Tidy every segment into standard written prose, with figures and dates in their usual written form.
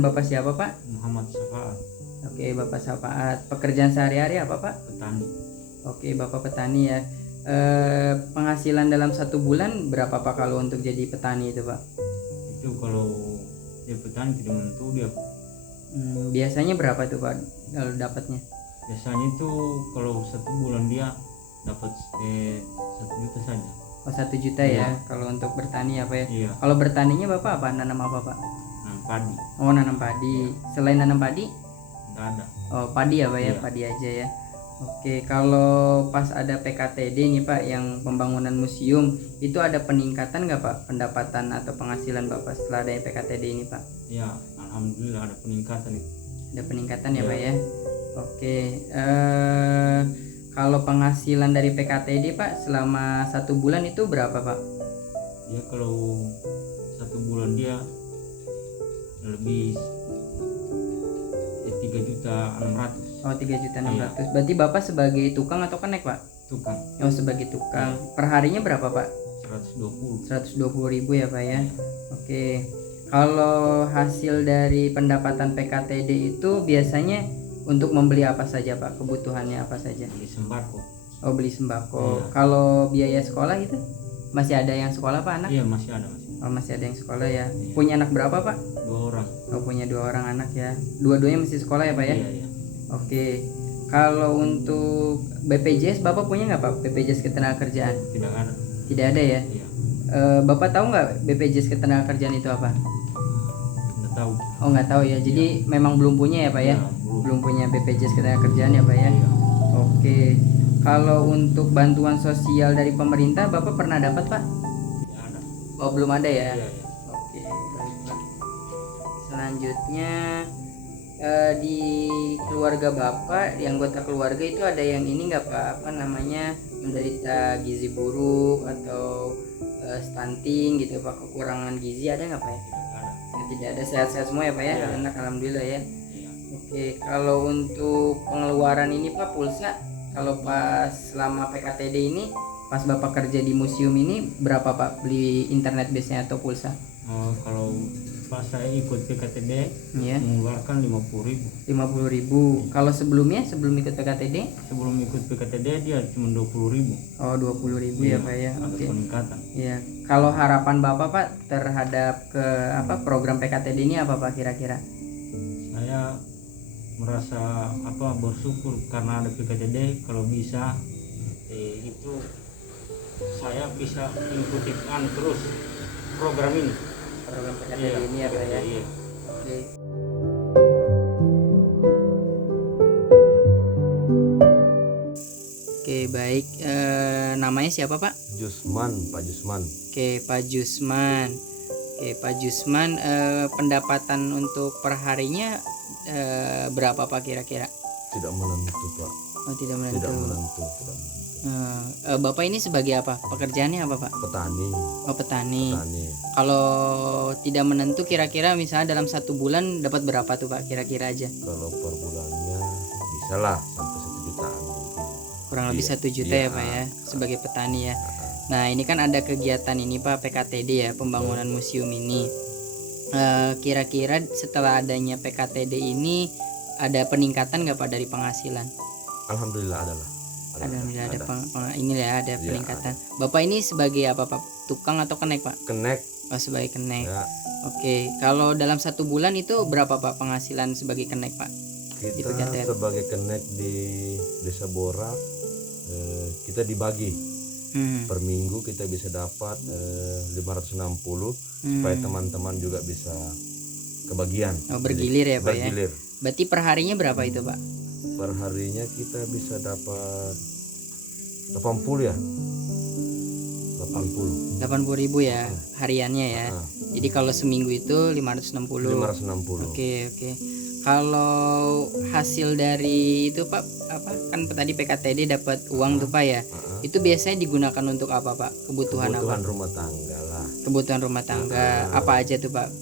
Dengan Bapak siapa Pak? Muhammad Syafaat, Oke, Bapak Syafaat. Pekerjaan sehari-hari apa Pak? petani. Oke, Bapak petani ya. Penghasilan dalam satu bulan berapa Pak kalau untuk jadi petani itu Pak? Itu kalau dia petani tidak menentu dia. Biasanya berapa tuh Pak kalau dapatnya? Biasanya itu kalau satu bulan dia dapat 1 juta saja. Oh, 1 juta Iya. ya kalau untuk bertani apa ya? Iya. Kalau bertaninya Bapak apa? Nanam apa Pak? Nah, padi Oh, nanam padi. Selain nanam padi? nggak ada. Oh, padi apa ya? Iya. Padi aja ya. Oke, kalau pas ada PKTD nih Pak yang pembangunan museum, itu ada peningkatan nggak Pak pendapatan atau penghasilan Bapak setelah adanya PKTD ini Pak? Ya, alhamdulillah ada peningkatan itu. Ada peningkatan ya Iya. Pak ya? Oke, kalau penghasilan dari PKTD Pak selama 1 bulan itu berapa Pak? Dia kalau satu bulan dia lebih 3.600.000. Oh, 3.600.000. Berarti Bapak sebagai tukang atau kenek Pak? Tukang Oh, sebagai tukang. Perharinya berapa Pak? 120. 120.000 ya Pak ya. Oke. Kalau hasil dari pendapatan PKTD itu biasanya untuk membeli apa saja Pak? Kebutuhannya apa saja? Beli sembako. Oh, beli sembako. Iya. Kalau biaya sekolah itu masih ada yang sekolah Pak anak? Iya, masih ada masih. Oh, masih ada yang sekolah ya. Iya. Punya anak berapa Pak? 2 orang. Oh, punya 2 orang anak ya. Dua-duanya masih sekolah ya Pak ya? Iya, iya. Oke. Kalau untuk BPJS Bapak punya nggak Pak? BPJS Ketenagakerjaan? Tidak ada. Tidak ada ya. Iya. Bapak tahu nggak BPJS Ketenagakerjaan itu apa? Nggak tahu. Oh, nggak tahu ya. Jadi memang belum punya ya Pak ya? Iya, belum. Belum punya BPJS Ketenagakerjaan ya Pak ya? Iya. Oke. Kalau untuk bantuan sosial dari pemerintah Bapak pernah dapat Pak? Tidak ada. Oh, belum ada ya? Iya, iya. Oke, baik Pak. Selanjutnya di keluarga Bapak, di anggota keluarga itu ada yang ini nggak Pak? Apa namanya, menderita gizi buruk atau stunting gitu Pak? Kekurangan gizi ada nggak Pak ya? Tidak ada. Ya, tidak ada, sehat-sehat semua ya Pak ya? Iya. Anak alhamdulillah ya. Iya. Oke, kalau untuk pengeluaran ini Pak, pulsa kalau pas selama PKTD ini, pas Bapak kerja di museum ini berapa Pak beli internet biasanya atau pulsa? Oh, kalau pas saya ikut PKTD Ya, mengeluarkan 50.000. 50.000. Kalau sebelumnya, sebelum ikut PKTD? Sebelum ikut PKTD dia cuma 20.000. Oh, 20.000 ya Pak ya. Ada Oke. peningkatan. Ya, kalau harapan Bapak Pak terhadap ke apa program PKTD ini apa Pak kira-kira? Saya merasa bersyukur karena ada PKTD. Kalau bisa itu saya bisa mengikuti terus program ini. Program PKTD ini ya Pak ya. Iya. Oke. Oke, baik. Namanya siapa Pak? Jusman, Pak Jusman. Oke, Pak Jusman. Oke, Pak Jusman, pendapatan untuk perharinya berapa Pak kira-kira? Tidak menentu, Pak. Oh, tidak menentu. Tidak menentu. Bapak ini sebagai apa? Pekerjaannya apa Pak? Petani, Oh, petani. petani. Kalau tidak menentu kira-kira misalnya dalam 1 bulan dapat berapa tuh Pak kira-kira aja? Kalau per bulannya bisalah sampai 1 jutaan mungkin. Kurang lebih Iya, 1 juta iya. ya Pak ya, sebagai petani ya. Nah, ini kan ada kegiatan ini Pak, PKTD ya, pembangunan museum ini. Kira-kira setelah adanya PKTD ini ada peningkatan nggak Pak dari penghasilan? Alhamdulillah adalah. Alhamdulillah ada ini ya, ada Iya, peningkatan. Bapak ini sebagai apa Pak? Tukang atau kenek Pak? Kenek Oh, sebagai kenek. ya, Oke, kalau dalam 1 bulan itu berapa Pak penghasilan sebagai kenek Pak? Di kita PKTD. sebagai kenek di Desa Borak kita dibagi per minggu kita bisa dapat 560 supaya teman-teman juga bisa kebagian. Oh, bergilir ya Pak ya? Bergilir. Berarti perharinya berapa itu Pak? Per harinya kita bisa dapat 80 ya. 80. 80.000 ya hariannya ya. Nah, Jadi kalau seminggu itu 560. 560. Oke. Kalau hasil dari itu Pak, apa kan tadi PKTD dapat uang tuh Pak ya? Itu biasanya digunakan untuk apa Pak? Kebutuhan apa? Rumah tangga lah. Kebutuhan rumah tangga. Apa aja tuh Pak?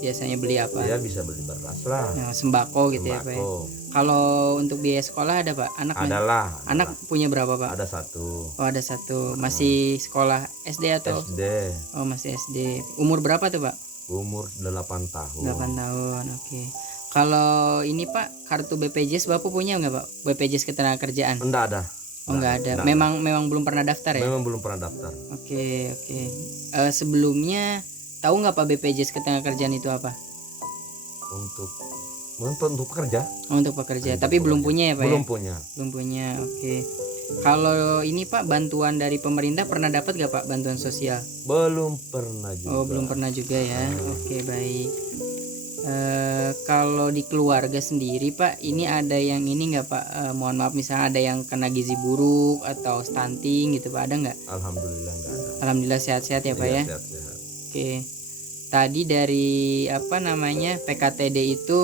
Biasanya beli apa? Ya bisa beli beras lah. Nah, sembako gitu ya Pak ya. Sembako. Kalau untuk biaya sekolah ada Pak? Adalah. Anak punya berapa Pak? Ada 1. Oh, ada 1. Masih sekolah SD atau? SD. Oh, masih SD. Umur berapa tuh Pak? Umur 8 tahun. 8 tahun. Oke. Kalau ini Pak, kartu BPJS Bapak punya nggak Pak? BPJS Ketenagakerjaan? Enggak ada. Oh nggak ada. Enggak Memang belum pernah daftar ya? Memang belum pernah daftar. Oke. Sebelumnya tahu nggak Pak BPJS Ketenagakerjaan itu apa? Untuk pekerja. Oh, untuk pekerja. Tapi belum punya ya Pak? Belum ya? punya. Belum punya. Oke. Kalau ini Pak, bantuan dari pemerintah pernah dapat nggak Pak, bantuan sosial? Belum pernah juga. Oh belum pernah juga ya. Oke baik. Kalau di keluarga sendiri Pak, ini ada yang ini nggak Pak? Mohon maaf, misalnya ada yang kena gizi buruk atau stunting gitu Pak, ada nggak? Alhamdulillah enggak ada. Alhamdulillah sehat-sehat ya Pak Iya, ya. sehat-sehat. Oke. Tadi dari PKTD itu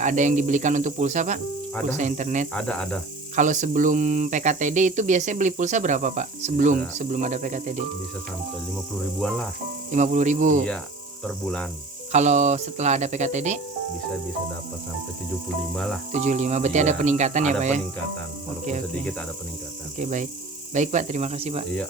ada yang dibelikan untuk pulsa Pak? Ada. Pulsa internet. Ada. Kalau sebelum PKTD itu biasanya beli pulsa berapa Pak? Sebelum ada PKTD? Bisa sampai 50 ribuan lah. 50.000. Iya, per bulan. Kalau setelah ada PKTD? Bisa dapat sampai 75 lah. 75. Berarti Iya, ada peningkatan ya ada Pak ya? peningkatan. Walaupun Oke. sedikit ada peningkatan. Oke baik. Baik Pak, terima kasih Pak. Iya.